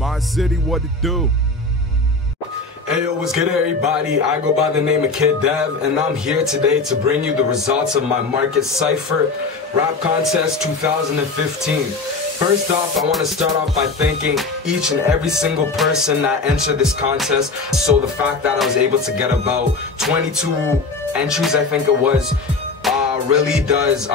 My city, what it do? Hey yo, what's good everybody? I go by the name of Kid Dev, and I'm here today to bring you the results of my Market Cypher Rap Contest 2015. First off, I want to start off by thanking each and every single person that entered this contest. So the fact that I was able to get about 22 entries, I think it was, really does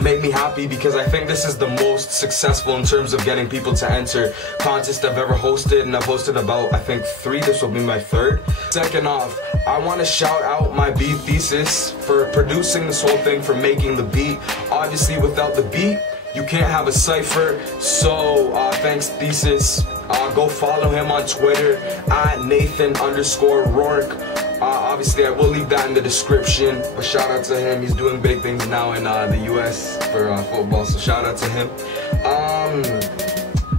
make me happy, because I think this is the most successful in terms of getting people to enter contest I've ever hosted, and I've hosted about, I think, 3. This will be my 3rd. Second off, I want to shout out my beat Thesis for producing this whole thing, for making the beat. Obviously, without the beat, you can't have a cypher, so thanks Thesis. Go follow him on Twitter at Nathan_Rourke. Obviously, I will leave that in the description, but shout out to him. He's doing big things now in the US for football, so shout out to him.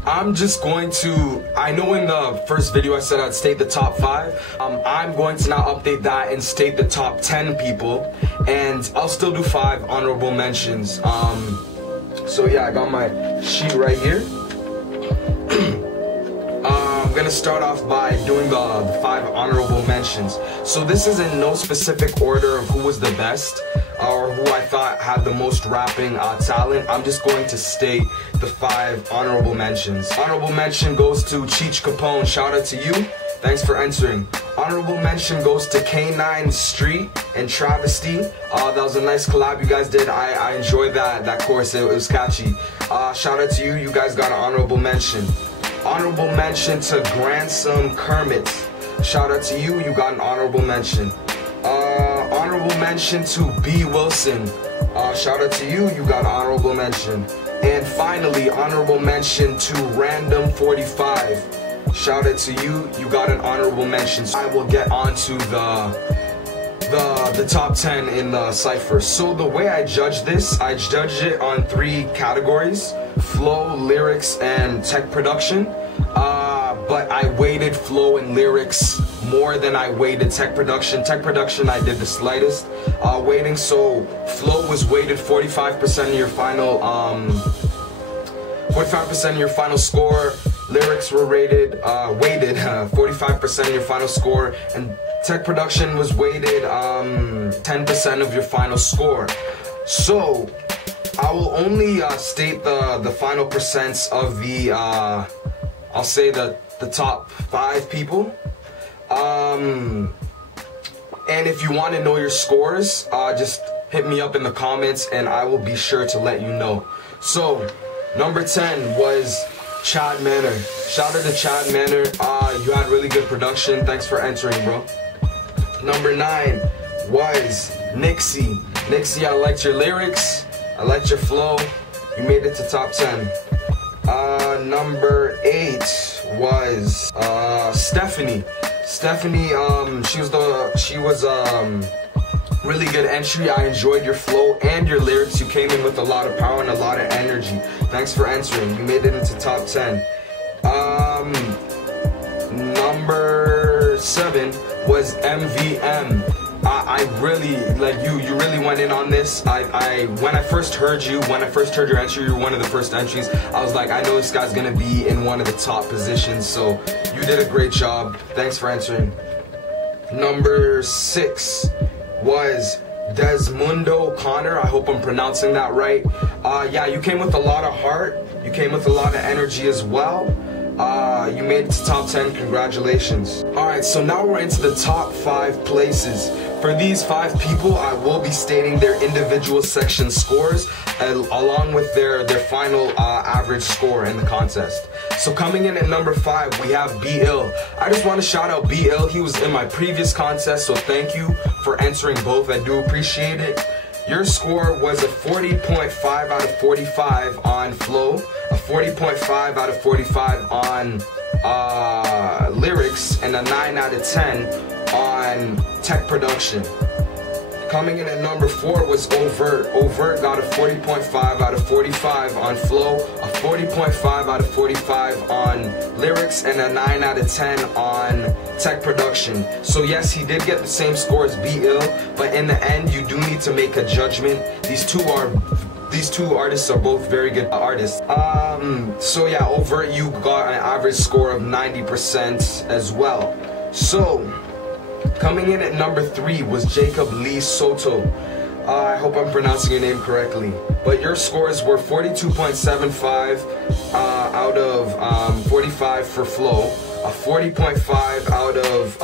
I'm just going to, I know in the first video I said I'd state the top 5. I'm going to now update that and state the top 10 people, and I'll still do 5 honorable mentions. So yeah, I got my sheet right here. I'm gonna start off by doing the 5 honorable mentions. So this is in no specific order of who was the best or who I thought had the most rapping talent. I'm just going to state the 5 honorable mentions. Honorable mention goes to Cheech Capone. Shout out to you. Thanks for entering. Honorable mention goes to K9 Street and Travesty. That was a nice collab you guys did. I enjoyed that chorus. It was catchy. Shout out to you. You guys got an honorable mention. Honorable mention to Grandson Kermit. Shout out to you. You got an honorable mention. Honorable mention to B. Wilson. Shout out to you. You got an honorable mention. And finally, honorable mention to Random 45. Shout out to you. You got an honorable mention. I will get on to the top 10 in the cypher. So the way I judge this, I judge it on 3 categories: flow, lyrics, and tech production. But I weighted flow and lyrics more than I weighted tech production. Tech production I did the slightest weighting. So flow was weighted 45% of your final 45% of your final score. Lyrics were weighted 45% of your final score, and tech production was weighted 10% of your final score. So I will only state the final percents of the I'll say the top 5 people. And if you want to know your scores, just hit me up in the comments and I will be sure to let you know. So number 10 was Chad Mannor. Shout out to Chad Mannor. You had really good production. Thanks for entering, bro. Number 9 was Nihkzy. Nihkzy, I liked your lyrics. I liked your flow. You made it to top 10. Number 8 was Stephani. Stephani, she was really good entry. I enjoyed your flow and your lyrics. You came in with a lot of power and a lot of energy. Thanks for answering. You made it into top 10. Number 7 was MVM. I really, like, you really went in on this. When I first heard your entry, you were one of the first entries, I was like, I know this guy's gonna be in one of the top positions, so you did a great job. Thanks for answering. Number 6 was Desmundo Connor. I hope I'm pronouncing that right. Yeah, you came with a lot of heart. You came with a lot of energy as well. You made it to top 10. Congratulations. Alright, so now we're into the top 5 places. For these 5 people, I will be stating their individual section scores along with their final average score in the contest. So coming in at number 5, we have B-Ill. I just want to shout out B-Ill. He was in my previous contest, so thank you for entering both. I do appreciate it. Your score was a 40.5 out of 45 on flow, a 40.5 out of 45 on lyrics, and a 9 out of 10 on tech production. Coming in at number 4 was Overt. Overt got a 40.5 out of 45 on flow, a 40.5 out of 45 on lyrics, and a 9 out of 10 on tech production. So yes, he did get the same score as B-Ill, but in the end, you do need to make a judgment. These two are these two artists are both very good artists. So yeah, Overt, you got an average score of 90% as well. So coming in at number 3 was Jacob Lee Soto. I hope I'm pronouncing your name correctly, but your scores were 42.75 out of 45 for flow, a 40.5 out of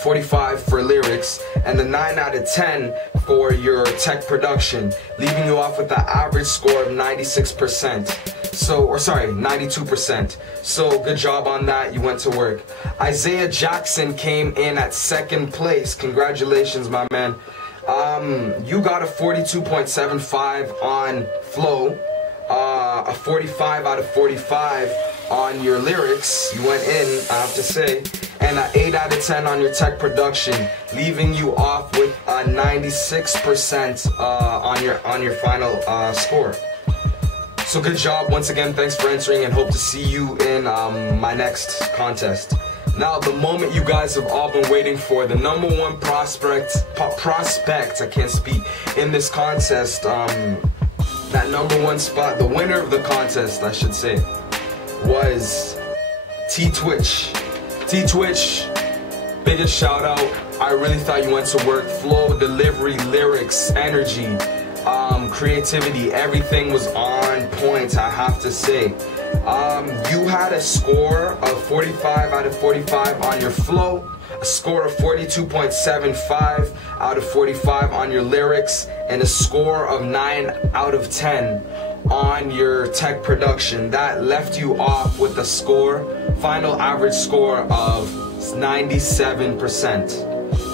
45 for lyrics, and a 9 out of 10 for your tech production, leaving you off with an average score of 96%. So, or sorry, 92%. So good job on that, you went to work. Isaiah Jackson came in at 2nd place. Congratulations, my man. You got a 42.75 on flow, a 45 out of 45 on your lyrics. You went in, I have to say, and an 8 out of 10 on your tech production, leaving you off with a 96% on your final score. So good job once again. Thanks for entering, and hope to see you in my next contest. Now, the moment you guys have all been waiting for, the #1 prospect, I can't speak, in this contest, that #1 spot, the winner of the contest, I should say, was T-Twitch. T-Twitch, biggest shout out. I really thought you went to work. Flow, delivery, lyrics, energy, creativity, everything was on point, I have to say. You had a score of 45 out of 45 on your flow, a score of 42.75 out of 45 on your lyrics, and a score of 9 out of 10 on your tech production. That left you off with a score, final average score of 97%.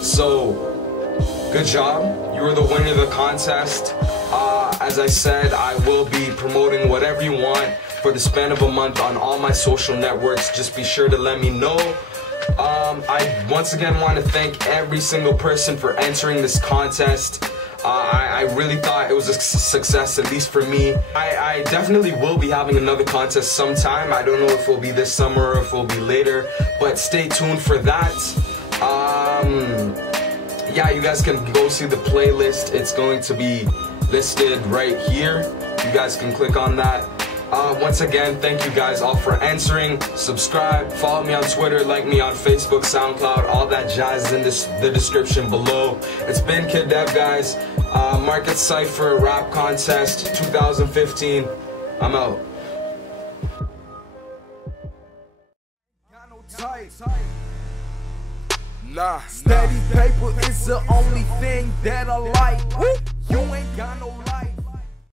So, good job. You were the winner of the contest. As I said, I will be promoting whatever you want for the span of a month on all my social networks. Just be sure to let me know. I once again want to thank every single person for entering this contest. I really thought it was a success, at least for me. I definitely will be having another contest sometime. I don't know if it'll be this summer or if it'll be later, but stay tuned for that. Yeah, you guys can go see the playlist. It's going to be listed right here. You guys can click on that. Once again, thank you guys all for answering. Subscribe, follow me on Twitter, like me on Facebook, SoundCloud, all that jazz is in the description below. It's been Kid Dev, guys. Market Cypher Rap Contest 2015. I'm out. Nah, steady paper is the only thing that I like. You ain't got no light.